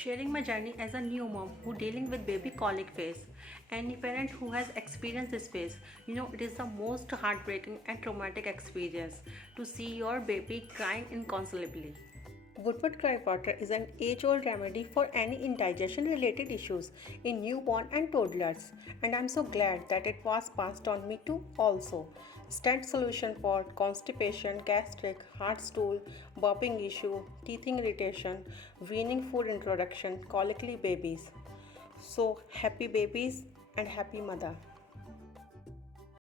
sharing my journey as a new mom who dealing with baby colic phase. Any parent who has experienced this phase, it is the most heartbreaking and traumatic experience to see your baby crying inconsolably. Woodward Gripe water is an age-old remedy for any indigestion-related issues in newborn and toddlers, and I'm so glad that it was passed on me too also. Instant solution for constipation, gastric, hard stool, burping issue, teething irritation, weaning food introduction, colically babies. So happy babies and happy mother.